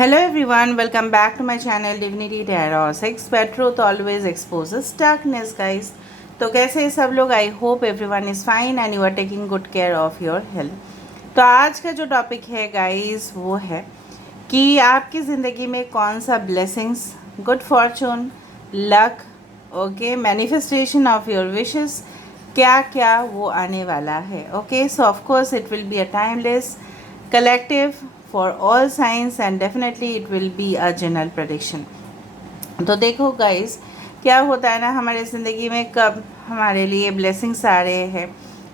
Hello everyone, welcome back to my channel Divinity Tarot. Expert truth always exposes darkness, guys. तो कैसे हैं सब लोग? I hope everyone is fine and you are taking good care of your health. तो आज का जो topic है गाइस वो है कि आपकी ज़िंदगी में कौन सा blessings, good Fortune, luck, okay, manifestation of your wishes, क्या क्या वो आने वाला है. Okay, so of course it will be a timeless collective for all signs and definitely it will be a general prediction. तो देखो गाइस, क्या होता है ना हमारे ज़िंदगी में, कब हमारे लिए ब्लेसिंग्स आ रहे हैं,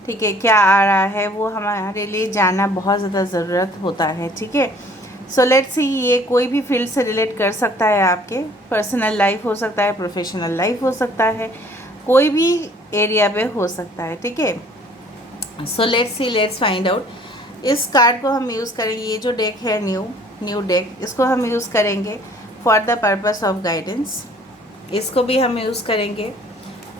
ठीक है, क्या आ रहा है वो हमारे लिए जानना बहुत ज़्यादा ज़रूरत होता है. ठीक है, सो लेट्स सी, ये कोई भी फील्ड से रिलेट कर सकता है. आपके पर्सनल लाइफ हो सकता है, प्रोफेशनल लाइफ हो सकता है, कोई भी एरिया पे हो सकता है. ठीक है, so let's see, let's find out. इस कार्ड को हम यूज़ करेंगे. ये जो डेक है न्यू डेक, इसको हम यूज़ करेंगे for the purpose of guidance. इसको भी हम यूज़ करेंगे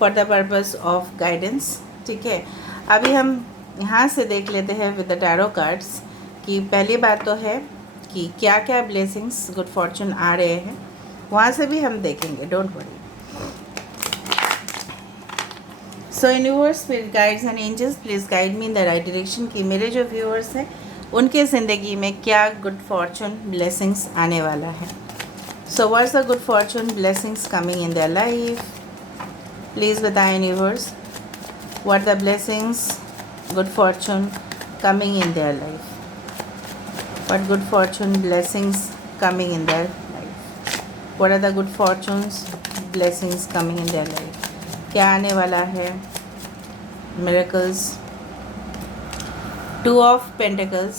for the purpose of guidance. ठीक है, अभी हम यहाँ से देख लेते हैं विद द टैरो कार्ड्स कि पहली बात तो है कि क्या क्या ब्लेसिंग्स, गुड फॉर्चून आ रहे हैं. वहाँ से भी हम देखेंगे, don't worry. So universe, spirit guides and angels, please guide me in the right direction कि मेरे जो व्यूअर्स हैं उनके ज़िंदगी में क्या गुड फॉर्चून ब्लेसिंग्स आने वाला है. So what's the good fortune blessings coming in their life. Please बताएं universe, what the blessings, good fortune coming in their life. What good fortune blessings coming in their life. What are the good fortunes blessings coming in their life. क्या आने वाला है. Miracles, 2 of pentacles,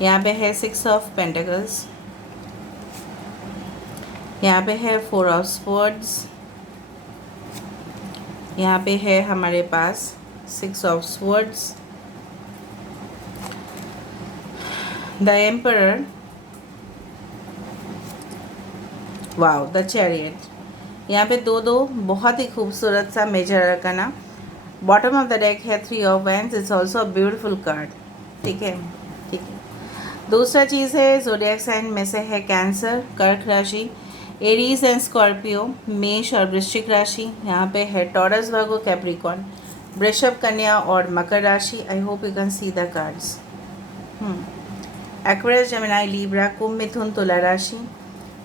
यहाँ पे है 6 of pentacles, यहाँ पे है 4 ऑफ स्वॉर्ड्स, यहाँ पे है हमारे पास 6 of swords, the emperor, wow, the chariot. यहाँ पे दो बहुत ही खूबसूरत सा major arcana. Bottom of the deck है 3 of wands. It's also a beautiful card. ठीक है, ठीक है. दूसरा चीज़ है ज़ोडिएक साइन में से है कैंसर, कर्क राशि, एरीज एंड स्कॉर्पियो, मेष और वृश्चिक राशि. यहाँ पे है टॉरस, वर्गो, कैप्रिकॉर्न, वृषभ, कन्या और मकर राशि. I hope you can see the cards. Aquarius, Gemini, Libra, कुंभ, मिथुन, तुला राशि.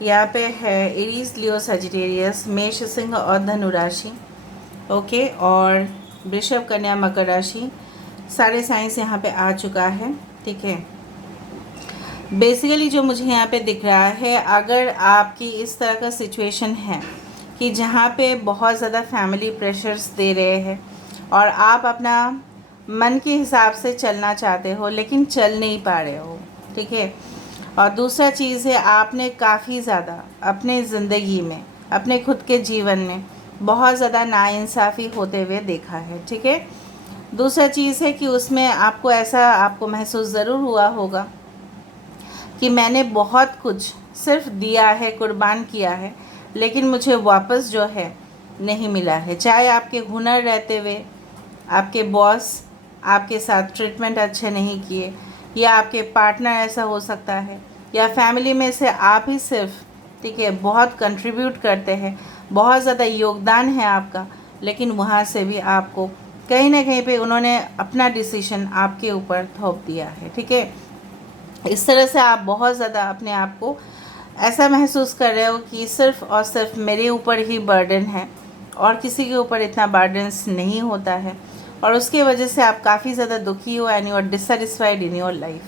यहाँ पे है एरीज, लियो, सजिटेरियस, मेष, सिंह और धनु राशि. ओके, और वृषभ, कन्या, मकर राशि. सारे साइंस यहाँ पे आ चुका है. ठीक है, बेसिकली जो मुझे यहाँ पे दिख रहा है, अगर आपकी इस तरह का सिचुएशन है कि जहाँ पे बहुत ज़्यादा फैमिली प्रेशर्स दे रहे हैं और आप अपना मन के हिसाब से चलना चाहते हो लेकिन चल नहीं पा रहे हो. ठीक है, और दूसरा चीज़ है, आपने काफ़ी ज़्यादा अपने ज़िंदगी में, अपने खुद के जीवन में बहुत ज़्यादा नाइंसाफ़ी होते हुए देखा है. ठीक है, दूसरा चीज़ है कि उसमें आपको महसूस ज़रूर हुआ होगा कि मैंने बहुत कुछ सिर्फ दिया है, कुर्बान किया है, लेकिन मुझे वापस जो है नहीं मिला है. चाहे आपके हुनर रहते हुए आपके बॉस आपके साथ ट्रीटमेंट अच्छे नहीं किए, या आपके पार्टनर ऐसा हो सकता है, या फैमिली में से आप ही सिर्फ, ठीक है, बहुत कंट्रीब्यूट करते हैं, बहुत ज़्यादा योगदान है आपका, लेकिन वहाँ से भी आपको कहीं ना कहीं पे उन्होंने अपना डिसीजन आपके ऊपर थोप दिया है. ठीक है, इस तरह से आप बहुत ज़्यादा अपने आप को ऐसा महसूस कर रहे हो कि सिर्फ और सिर्फ मेरे ऊपर ही बर्डन है और किसी के ऊपर इतना बर्डन्स नहीं होता है, और उसके वजह से आप काफ़ी ज़्यादा दुखी हो and you are dissatisfied in your life.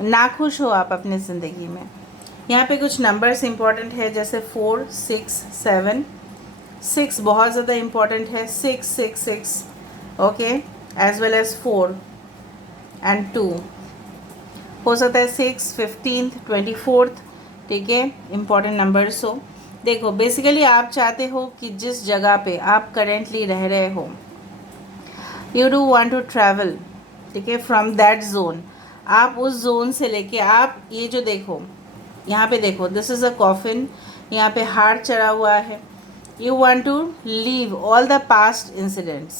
नाखुश हो आप अपनी ज़िंदगी में. यहाँ पे कुछ नंबर्स इम्पॉर्टेंट है, जैसे 4, 6, 7. 6 बहुत ज़्यादा इम्पॉर्टेंट है. 6, 6, 6, okay, as well as 4 and 2. हो सकता है 6, 15, 24. ठीक है, इम्पॉर्टेंट नंबर्स हो. देखो, बेसिकली आप चाहते हो कि जिस जगह पे आप करेंटली रह रहे हो, you do want to travel, ठीक है, फ्रॉम दैट जोन. आप उस जोन से लेके आप ये जो देखो, यहाँ पे देखो, दिस इज़ अ कॉफिन, यहाँ पे हार्ट चढ़ा हुआ है. You want to leave all the past incidents.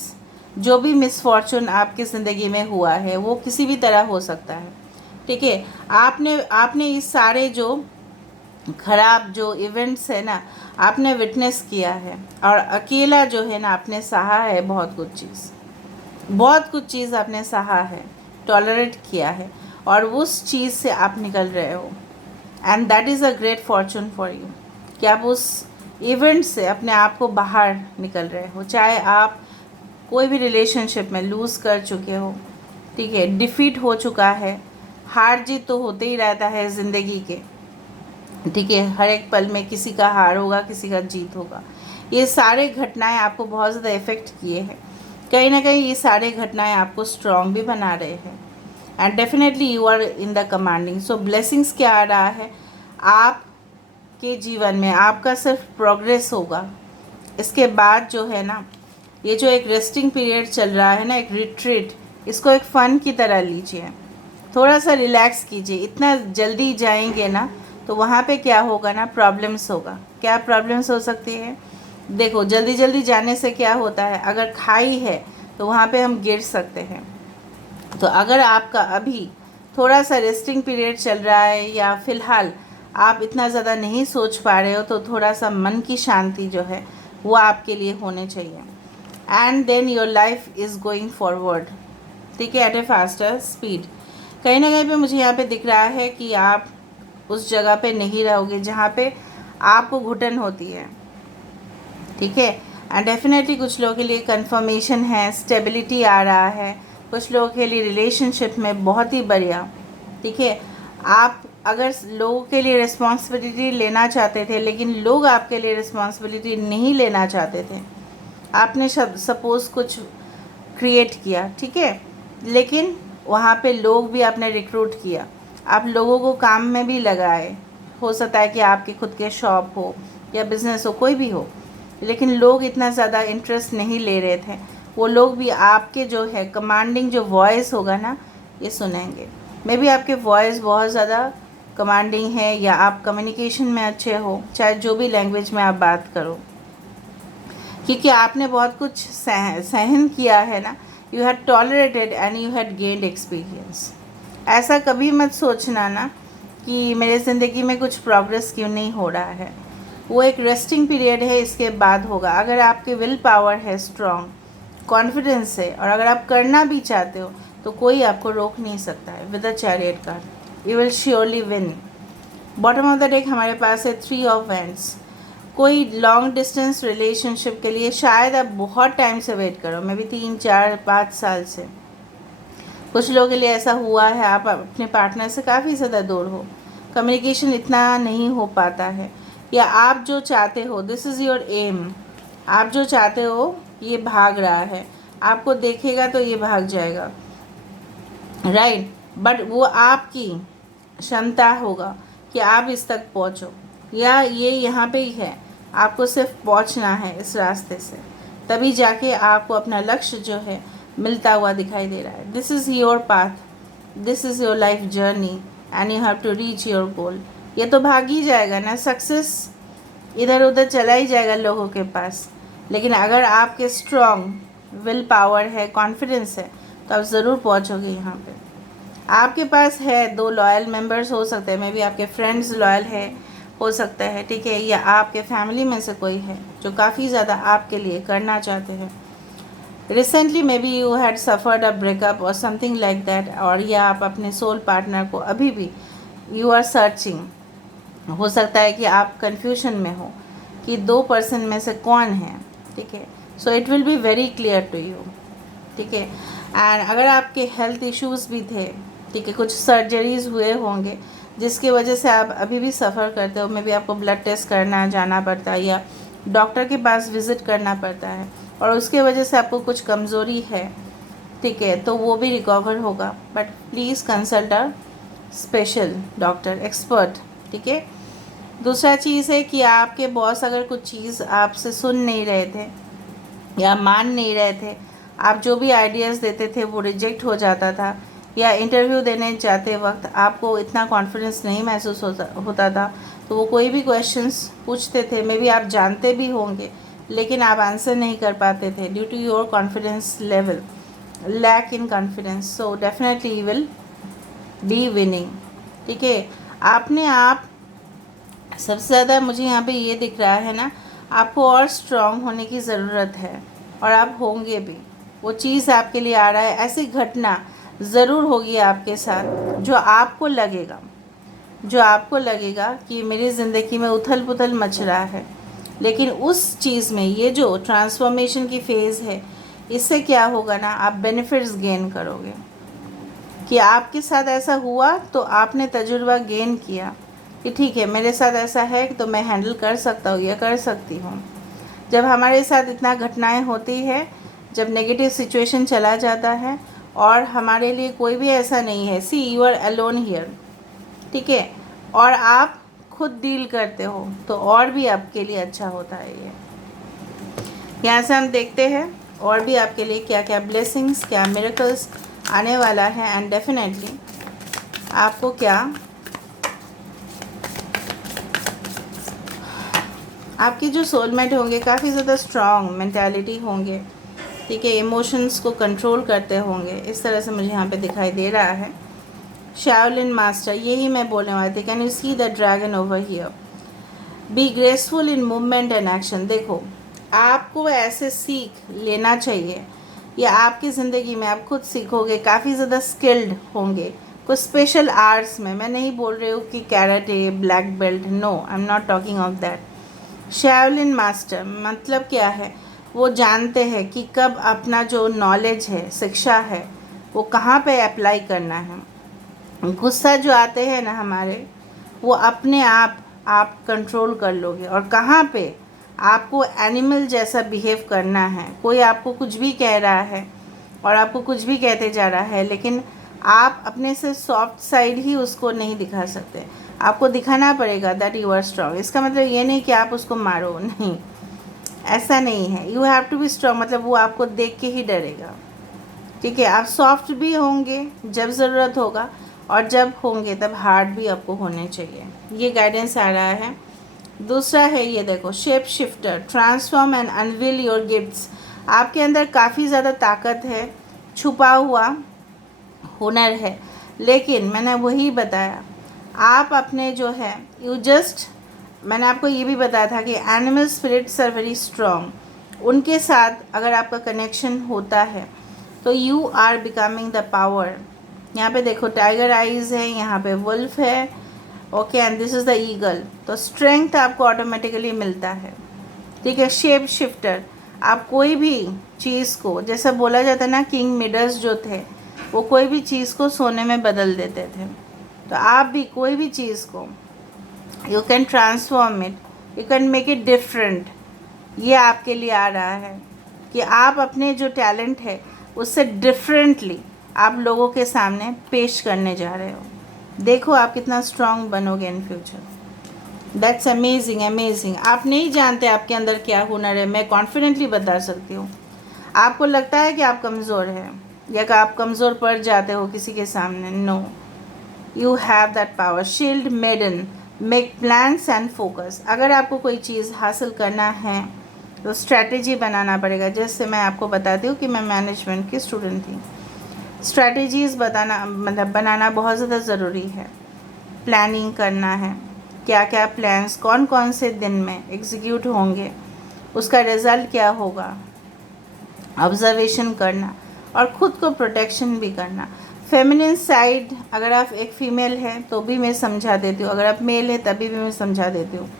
जो भी मिसफॉर्चून आपकी ज़िंदगी में हुआ है वो किसी भी तरह हो सकता है, ठीक है। आपने आपने इस सारे जो ख़राब जो इवेंट्स है ना, आपने विटनेस किया है, और अकेला जो है ना आपने सहा है बहुत कुछ चीज़ आपने सहा है, टॉलरेट किया है, और उस चीज़ से आप निकल रहे हो। And that is a great Fortune for you कि आप उस इवेंट से अपने आप को बाहर निकल रहे हो। चाहे आप कोई भी रिलेशनशिप में लूज़ कर चुके हो, ठीक है, डिफीट हो चुका है, हार जीत तो होते ही रहता है ज़िंदगी के, ठीक है, हर एक पल में किसी का हार होगा, किसी का जीत होगा। ये सारे घटनाएं आपको बहुत ज़्यादा इफ़ेक्ट किए हैं, कहीं ना कहीं ये सारे घटनाएं आपको स्ट्रॉन्ग भी बना रहे हैं। And definitely you are in the commanding. So blessings क्या आ रहा है आपके जीवन में, आपका सिर्फ प्रोग्रेस होगा। इसके बाद जो है ना, ये जो एक रेस्टिंग पीरियड चल रहा है ना, एक रिट्रीट, इसको एक फ़न की तरह लीजिए, थोड़ा सा रिलैक्स कीजिए। इतना जल्दी जाएंगे ना तो वहाँ पे क्या होगा ना, प्रॉब्लम्स होगा। क्या प्रॉब्लम्स हो सकती है? देखो, जल्दी जल्दी जाने से क्या होता है, अगर खाई है तो वहाँ पे हम गिर सकते हैं। तो अगर आपका अभी थोड़ा सा रेस्टिंग पीरियड चल रहा है, या फ़िलहाल आप इतना ज़्यादा नहीं सोच पा रहे हो, तो थोड़ा सा मन की शांति जो है वो आपके लिए होने चाहिए। And then your life is going forward, ठीक है, एट ए फास्टर स्पीड। कहीं ना कहीं पे मुझे यहाँ पे दिख रहा है कि आप उस जगह पे नहीं रहोगे जहाँ पे आपको घुटन होती है, ठीक है। एंड डेफिनेटली कुछ लोगों के लिए कंफर्मेशन है, स्टेबिलिटी आ रहा है, कुछ लोगों के लिए रिलेशनशिप में बहुत ही बढ़िया, ठीक है। आप अगर लोगों के लिए रिस्पॉन्सिबिलिटी लेना चाहते थे, लेकिन लोग आपके लिए रिस्पॉन्सिबिलिटी नहीं लेना चाहते थे, आपने सपोज़ कुछ क्रिएट किया, ठीक है, लेकिन वहाँ पे लोग भी आपने रिक्रूट किया, आप लोगों को काम में भी लगाए। हो सकता है कि आपके खुद के शॉप हो या बिज़नेस हो, कोई भी हो, लेकिन लोग इतना ज़्यादा इंटरेस्ट नहीं ले रहे थे। वो लोग भी आपके जो है कमांडिंग जो वॉइस होगा ना, ये सुनेंगे। मे बी आपके वॉइस बहुत ज़्यादा कमांडिंग है, या आप कम्युनिकेशन में अच्छे हो, चाहे जो भी लैंग्वेज में आप बात करो, क्योंकि आपने बहुत कुछ सहन किया है ना। You had tolerated and you had gained experience. ऐसा कभी मत सोचना ना कि मेरे ज़िंदगी में कुछ प्रोग्रेस क्यों नहीं हो रहा है। वो एक रेस्टिंग पीरियड है, इसके बाद होगा। अगर आपके विल पावर है स्ट्रॉन्ग, कॉन्फिडेंस है, और अगर आप करना भी चाहते हो, तो कोई आपको रोक नहीं सकता है। With the chariot card you will surely win. Bottom of the deck हमारे पास है 3 ऑफ वैंड्स। कोई लॉन्ग डिस्टेंस रिलेशनशिप के लिए शायद आप बहुत टाइम से वेट करो, मे बी 3, 4, 5 साल से। कुछ लोगों के लिए ऐसा हुआ है, आप अपने पार्टनर से काफ़ी ज़्यादा दूर हो, कम्युनिकेशन इतना नहीं हो पाता है, या आप जो चाहते हो, दिस इज़ योर एम, आप जो चाहते हो ये भाग रहा है, आपको देखेगा तो ये भाग जाएगा, राइट। बट वो आपकी क्षमता होगा कि आप इस तक पहुँचो, या ये यहाँ पे ही है, आपको सिर्फ पहुँचना है इस रास्ते से, तभी जाके आपको अपना लक्ष्य जो है मिलता हुआ दिखाई दे रहा है। This is your path, this is your life journey, and you have to reach your goal. ये तो भाग ही जाएगा ना, सक्सेस इधर उधर चला ही जाएगा लोगों के पास, लेकिन अगर आपके स्ट्रॉन्ग विल पावर है, कॉन्फिडेंस है, तो आप ज़रूर पहुँचोगे यहाँ पे। आपके पास है 2 लॉयल मेंबर्स हो सकते हैं, मे बी आपके फ्रेंड्स लॉयल है, हो सकता है, ठीक है, या आपके फैमिली में से कोई है जो काफ़ी ज़्यादा आपके लिए करना चाहते हैं। Recently may be you had suffered a breakup और समथिंग लाइक दैट, और या आप अपने सोल पार्टनर को अभी भी यू आर सर्चिंग। हो सकता है कि आप कन्फ्यूजन में हो कि 2 पर्सन में से कौन है, ठीक है। So it will be very clear to you, ठीक है। एंड अगर आपके हेल्थ इश्यूज़ भी थे, ठीक है, कुछ सर्जरीज़ हुए होंगे जिसकी वजह से आप अभी भी सफ़र करते हो, मे बी आपको ब्लड टेस्ट करना जाना पड़ता है, या डॉक्टर के पास विज़िट करना पड़ता है, और उसके वजह से आपको कुछ कमज़ोरी है, ठीक है, तो वो भी रिकवर होगा। But please consult a special doctor, expert, ठीक है। दूसरा चीज़ है कि आपके बॉस अगर कुछ चीज़ आपसे सुन नहीं रहे थे या मान नहीं रहे थे, आप जो भी आइडियाज़ देते थे वो रिजेक्ट हो जाता था, या इंटरव्यू देने जाते वक्त आपको इतना कॉन्फिडेंस नहीं महसूस होता था, तो वो कोई भी क्वेश्चंस पूछते थे, मे बी आप जानते भी होंगे लेकिन आप आंसर नहीं कर पाते थे due to your confidence level, lack in confidence. So definitely you will be winning. ठीक है, आपने आप सबसे ज़्यादा मुझे यहाँ पे ये दिख रहा है ना, आपको और स्ट्रॉन्ग होने की ज़रूरत है और आप होंगे भी। वो चीज़ आपके लिए आ रहा है, ऐसी घटना ज़रूर होगी आपके साथ जो आपको लगेगा कि मेरी ज़िंदगी में उथल पुथल मच रहा है, लेकिन उस चीज़ में ये जो ट्रांसफॉर्मेशन की फ़ेज़ है, इससे क्या होगा ना, आप बेनिफिट्स गेन करोगे कि आपके साथ ऐसा हुआ तो आपने तजुर्बा गेन किया कि ठीक है मेरे साथ ऐसा है तो मैं हैंडल कर सकता हूँ या कर सकती हूँ। जब हमारे साथ इतना घटनाएं होती है, जब नेगेटिव सिचुएशन चला जाता है और हमारे लिए कोई भी ऐसा नहीं है, सी यू आर अलोन हियर, ठीक है, और आप खुद डील करते हो तो और भी आपके लिए अच्छा होता है। ये यहाँ से हम देखते हैं और भी आपके लिए क्या क्या ब्लेसिंग्स, क्या मिरेकल्स आने वाला है एंड डेफिनेटली आपको क्या आपके जो सोलमेट होंगे काफ़ी ज़्यादा स्ट्रॉन्ग मेंटालिटी होंगे, ठीक है, इमोशंस को कंट्रोल करते होंगे, इस तरह से मुझे यहाँ पे दिखाई दे रहा है। शाओलिन मास्टर, यही मैं बोलने वाली थी, can you see the dragon over here, be graceful in movement and action. देखो आपको ऐसे सीख लेना चाहिए, या आपकी ज़िंदगी में आप खुद सीखोगे, काफ़ी ज़्यादा स्किल्ड होंगे कुछ स्पेशल आर्ट्स में। मैं नहीं बोल रही हूँ कि karate black belt, no I am not talking of that. Shaolin master मतलब क्या है, वो जानते हैं कि कब अपना जो नॉलेज है, शिक्षा है, वो कहाँ पे अप्लाई करना है। गुस्सा जो आते हैं ना हमारे, वो अपने आप कंट्रोल कर लोगे, और कहाँ पे आपको एनिमल जैसा बिहेव करना है। कोई आपको कुछ भी कह रहा है और आपको कुछ भी कहते जा रहा है, लेकिन आप अपने से सॉफ्ट साइड ही उसको नहीं दिखा सकते, आपको दिखाना पड़ेगा दैट यू आर स्ट्रॉन्ग। इसका मतलब ये नहीं कि आप उसको मारो, नहीं, ऐसा नहीं है। You have to be strong, मतलब वो आपको देख के ही डरेगा, ठीक है। आप सॉफ्ट भी होंगे जब ज़रूरत होगा, और जब होंगे तब हार्ड भी आपको होने चाहिए। ये गाइडेंस आ रहा है। दूसरा है ये देखो, shape shifter, transform and unveil your gifts. आपके अंदर काफ़ी ज़्यादा ताकत है, छुपा हुआ हुनर है, लेकिन मैंने वही बताया, आप अपने जो है मैंने आपको ये भी बताया था कि animal spirits are very strong. उनके साथ अगर आपका कनेक्शन होता है तो you are becoming the power. यहाँ पे देखो टाइगर आइज़ है, यहाँ पे वुल्फ है, okay, and this is the eagle. तो स्ट्रेंथ आपको ऑटोमेटिकली मिलता है, ठीक है। शेप शिफ्टर, आप कोई भी चीज़ को, जैसा बोला जाता है ना, किंग मिडर्स जो थे वो कोई भी चीज़ को सोने में बदल देते थे, तो आप भी कोई भी चीज़ को you can transform it, you can make it different. ये आपके लिए आ रहा है कि आप अपने जो टैलेंट है उससे डिफरेंटली आप लोगों के सामने पेश करने जा रहे हो। देखो आप कितना स्ट्रांग बनोगे in future. That's amazing amazing. आप नहीं जानते आपके अंदर क्या हुनर है, मैं कॉन्फिडेंटली बता सकती हूँ। आपको लगता है कि आप कमज़ोर हैं या कि आप कमज़ोर पड़ जाते हो किसी के सामने, no, you have that power. Shield maiden, make plans and focus. अगर आपको कोई चीज़ हासिल करना है तो स्ट्रैटेजी बनाना पड़ेगा। जैसे मैं आपको बताती हूँ कि मैं मैनेजमेंट की स्टूडेंट थी, स्ट्रैटेजीज़ बनाना बहुत ज़्यादा ज़रूरी है। प्लानिंग करना है, क्या क्या प्लान्स कौन कौन से दिन में एग्जीक्यूट होंगे, उसका रिज़ल्ट क्या होगा, ऑब्जर्वेशन करना और ख़ुद को प्रोटेक्शन भी करना। फेमिनिन साइड, अगर आप एक फ़ीमेल हैं तो भी मैं समझा देती हूँ, अगर आप मेल हैं तभी भी मैं समझा देती हूँ।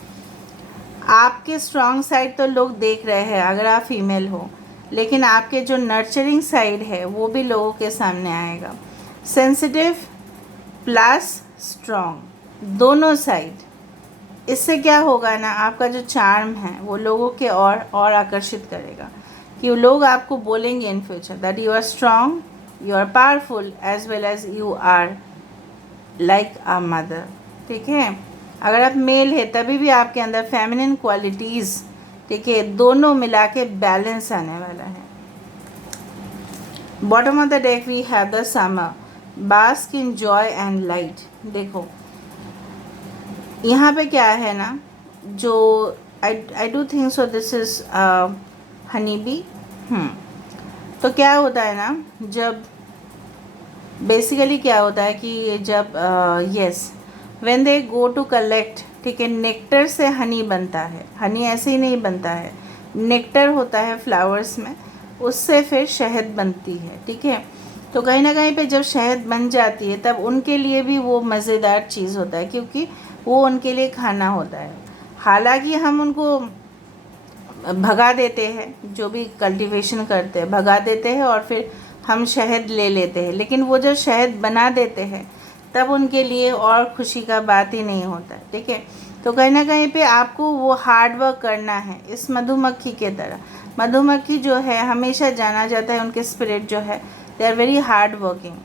आपके स्ट्रॉन्ग साइड तो लोग देख रहे हैं अगर आप फीमेल हो, लेकिन आपके जो नर्चरिंग साइड है वो भी लोगों के सामने आएगा। सेंसिटिव प्लस स्ट्रॉन्ग, दोनों साइड। इससे क्या होगा ना, आपका जो चार्म है वो लोगों के और आकर्षित करेगा, कि लोग आपको बोलेंगे in future that you are strong, you are powerful as well as you are like a mother, ठीक है। अगर आप मेल है तभी भी आपके अंदर फेमिनिन क्वालिटीज़, ठीक है, दोनों मिला के बैलेंस आने वाला है। Bottom of the deck we have the summer, bask in joy and light. देखो यहाँ पे क्या है ना, जो I do think so this is honey bee. तो क्या होता है ना, जब बेसिकली क्या होता है कि जब yes when they go to collect, ठीक है, नेक्टर से हनी बनता है। हनी ऐसे ही नहीं बनता है, नेक्टर होता है फ्लावर्स में, उससे फिर शहद बनती है, ठीक है। तो कहीं ना कहीं पे जब शहद बन जाती है तब उनके लिए भी वो मज़ेदार चीज़ होता है, क्योंकि वो उनके लिए खाना होता है। हालांकि हम उनको भगा देते हैं, जो भी कल्टीवेशन करते हैं भगा देते हैं और फिर हम शहद ले लेते हैं, लेकिन वो जब शहद बना देते हैं तब उनके लिए और खुशी का बात ही नहीं होता, ठीक है। तो कहीं ना कहीं पे आपको वो हार्ड वर्क करना है, इस मधुमक्खी के तरह। मधुमक्खी जो है हमेशा जाना जाता है, उनके स्पिरिट जो है they are very hard working.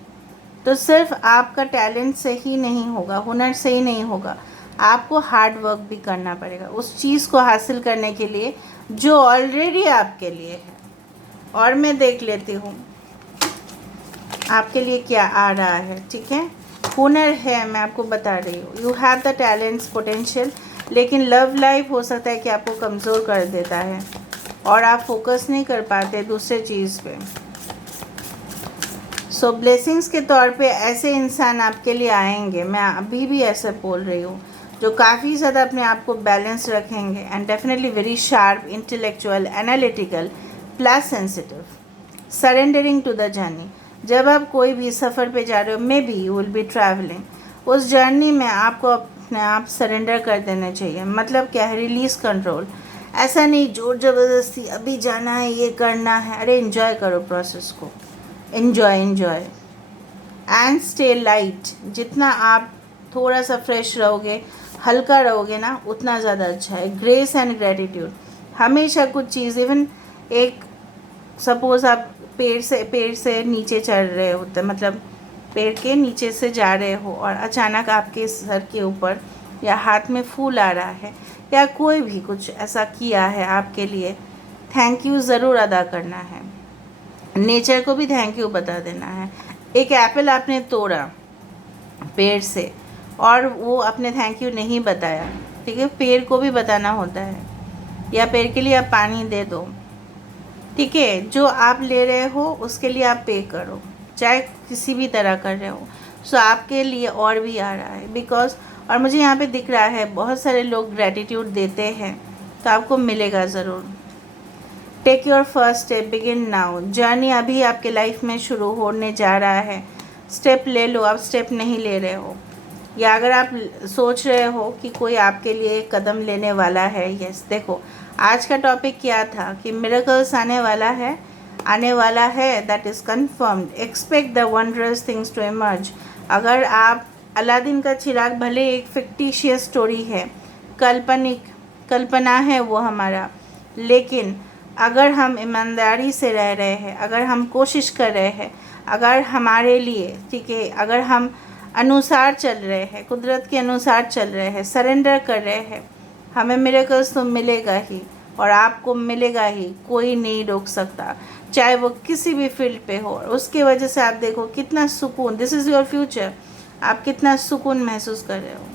तो सिर्फ आपका टैलेंट से ही नहीं होगा, हुनर से ही नहीं होगा, आपको हार्ड वर्क भी करना पड़ेगा उस चीज़ को हासिल करने के लिए जो ऑलरेडी आपके लिए है। और मैं देख लेती हूँ आपके लिए क्या आ रहा है, ठीक है। हुनर है, मैं आपको बता रही हूँ, you have the talents potential, लेकिन लव लाइफ हो सकता है कि आपको कमज़ोर कर देता है और आप फोकस नहीं कर पाते दूसरे चीज़ पे। सो ब्लेसिंग्स के तौर पे ऐसे इंसान आपके लिए आएंगे, मैं अभी भी ऐसे बोल रही हूँ, जो काफ़ी ज़्यादा अपने आप को बैलेंस रखेंगे and definitely very sharp, intellectual, analytical plus sensitive, surrendering to the journey. जब आप कोई भी सफ़र पे जा रहे हो, maybe you will be travelling, उस जर्नी में आपको अपने आप सरेंडर कर देना चाहिए। मतलब क्या है, रिलीज़ कंट्रोल। ऐसा नहीं जोर ज़बरदस्ती अभी जाना है, ये करना है, अरे इन्जॉय करो प्रोसेस को, इन्जॉय एंड स्टे लाइट। जितना आप थोड़ा सा फ्रेश रहोगे, हल्का रहोगे ना, उतना ज़्यादा अच्छा है। ग्रेस एंड ग्रेटिट्यूड, हमेशा कुछ चीज़, इवन एक सपोज़ आप पेड़ से नीचे चढ़ रहे होते, मतलब पेड़ के नीचे से जा रहे हो और अचानक आपके सर के ऊपर या हाथ में फूल आ रहा है, या कोई भी कुछ ऐसा किया है आपके लिए, थैंक यू ज़रूर अदा करना है। नेचर को भी थैंक यू बता देना है। एक एप्पल आपने तोड़ा पेड़ से और वो आपने थैंक यू नहीं बताया, ठीक है, पेड़ को भी बताना होता है। या पेड़ के लिए आप पानी दे दो, ठीक है, जो आप ले रहे हो उसके लिए आप पे करो, चाहे किसी भी तरह कर रहे हो। सो आपके लिए और भी आ रहा है बिकॉज, और मुझे यहाँ पे दिख रहा है बहुत सारे लोग ग्रेटिट्यूड देते हैं, तो आपको मिलेगा ज़रूर। Take your first step, begin now. Journey अभी आपके लाइफ में शुरू होने जा रहा है, स्टेप ले लो। आप स्टेप नहीं ले रहे हो, या अगर आप सोच रहे हो कि कोई आपके लिए कदम लेने वाला है, यस, देखो आज का टॉपिक क्या था कि मिरेकल्स आने वाला है, that is confirmed. Expect the wondrous things to emerge. अगर आप अलादीन का चिराग भले एक फिक्टिशियस स्टोरी है, कल्पना है वो हमारा, लेकिन अगर हम ईमानदारी से रह रहे हैं, अगर हम कोशिश कर रहे हैं, अगर हमारे लिए, ठीक है, अगर हम अनुसार चल रहे हैं, कुदरत के अनुसार चल रहे हैं, सरेंडर कर रहे हैं, हमें मिरेकल्स तो मिलेगा ही और आपको मिलेगा ही। कोई नहीं रोक सकता, चाहे वो किसी भी फील्ड पे हो। और उसके वजह से आप देखो कितना सुकून, दिस इज़ योर फ्यूचर, आप कितना सुकून महसूस कर रहे हो,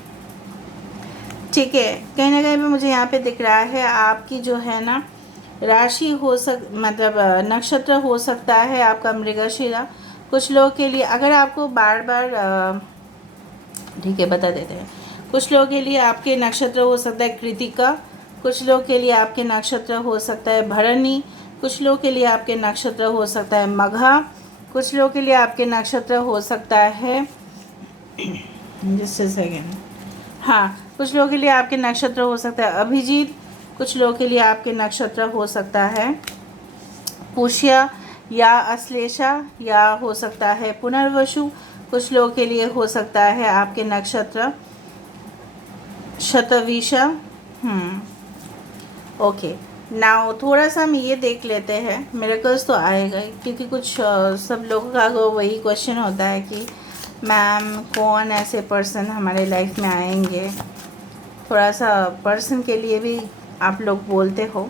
ठीक है। कहीं ना कहीं पे मुझे यहाँ पे दिख रहा है आपकी जो है ना राशि मतलब नक्षत्र हो सकता है आपका मृगशिरा। कुछ लोगों के लिए, अगर आपको बार बार ठीक है बता देते हैं, कुछ लोगों के लिए आपके नक्षत्र हो सकता है कृतिका, कुछ लोगों के लिए आपके नक्षत्र हो सकता है भरणी, कुछ लोगों के लिए आपके नक्षत्र हो सकता है मघा, कुछ लोगों के लिए आपके नक्षत्र हो सकता है जस्ट सेकेंड, हाँ, कुछ लोगों के लिए आपके नक्षत्र हो सकता है अभिजीत, कुछ लोगों के लिए आपके नक्षत्र हो सकता है पुष्य या अश्लेषा, या हो सकता है पुनर्वसु, कुछ लोगों के लिए हो सकता है आपके नक्षत्र शतविषा। ओके, नाउ थोड़ा सा हम ये देख लेते हैं, मिरेकल्स तो आएगा क्योंकि कुछ सब लोगों का वही क्वेश्चन होता है कि मैम कौन ऐसे पर्सन हमारे लाइफ में आएंगे। थोड़ा सा पर्सन के लिए भी आप लोग बोलते हो,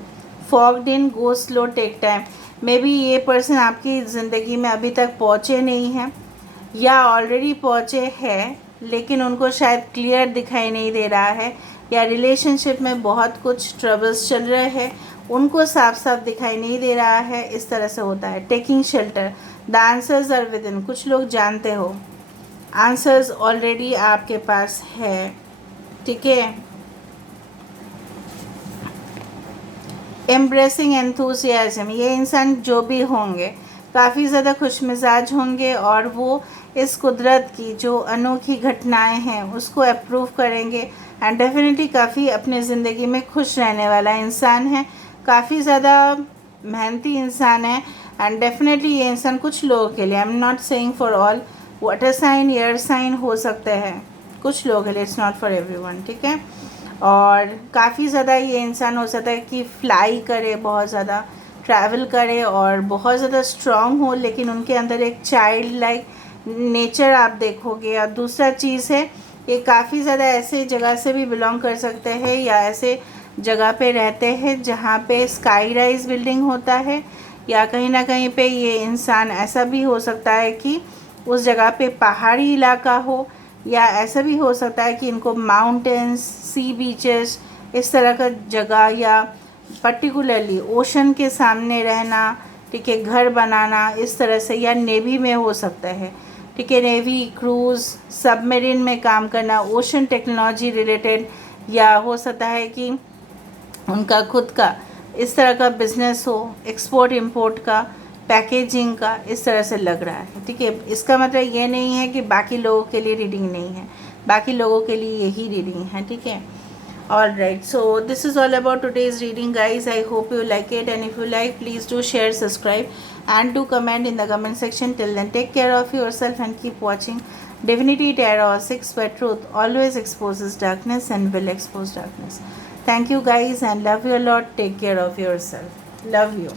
fogged in, go slow, take time. Maybe ये पर्सन आपकी ज़िंदगी में अभी तक पहुँचे नहीं हैं, या ऑलरेडी पहुँचे हैं लेकिन उनको शायद क्लियर दिखाई नहीं दे रहा है, या रिलेशनशिप में बहुत कुछ ट्रबल्स चल रहे हैं, उनको साफ साफ दिखाई नहीं दे रहा है, इस तरह से होता है। Taking shelter, the answers are within, कुछ लोग जानते हो आंसर्स ऑलरेडी आपके पास है, ठीक है। एम्ब्रेसिंग एंथुसियाज्म, ये इंसान जो भी होंगे काफ़ी ज़्यादा खुश मिजाज होंगे और वो इस कुदरत की जो अनोखी घटनाएं हैं उसको अप्रूव करेंगे एंड डेफिनेटली काफ़ी अपने ज़िंदगी में खुश रहने वाला इंसान है, काफ़ी ज़्यादा मेहनती इंसान है एंड डेफिनेटली ये इंसान कुछ लोगों के लिए, I am not saying for all, water sign air sign हो सकते हैं कुछ लोगों के लिए, इट्स नॉट फॉर एवरीवन, ठीक है। और काफ़ी ज़्यादा ये इंसान हो सकता है कि फ्लाई करे, बहुत ज़्यादा ट्रैवल करे और बहुत ज़्यादा स्ट्रॉन्ग हो, लेकिन उनके अंदर एक चाइल्ड लाइक नेचर आप देखोगे। और दूसरा चीज़ है, ये काफ़ी ज़्यादा ऐसे जगह से भी बिलोंग कर सकते हैं या ऐसे जगह पे रहते हैं जहाँ पे स्काई राइज बिल्डिंग होता है, या कहीं ना कहीं पे ये इंसान ऐसा भी हो सकता है कि उस जगह पे पहाड़ी इलाका हो, या ऐसा भी हो सकता है कि इनको माउंटेन्स, सी बीचेस, इस तरह का जगह, या पर्टिकुलरली ओशन के सामने रहना, ठीक है, घर बनाना इस तरह से, या नेवी में हो सकता है, ठीक है, नेवी, क्रूज़, सबमरीन में काम करना, ओशन टेक्नोलॉजी रिलेटेड, या हो सकता है कि उनका खुद का इस तरह का बिजनेस हो, एक्सपोर्ट इंपोर्ट का, पैकेजिंग का, इस तरह से लग रहा है, ठीक है। इसका मतलब ये नहीं है कि बाकी लोगों के लिए रीडिंग नहीं है, बाकी लोगों के लिए यही रीडिंग है, ठीक है। All right, so this is all about today's reading, guys. I hope you like it, and if you like, please do share, subscribe, and do comment in the comment section. Till then, take care of yourself and keep watching Divinity Tarot 6, where truth always exposes darkness and will expose darkness. Thank you, guys, and love you a lot. Take care of yourself. Love you.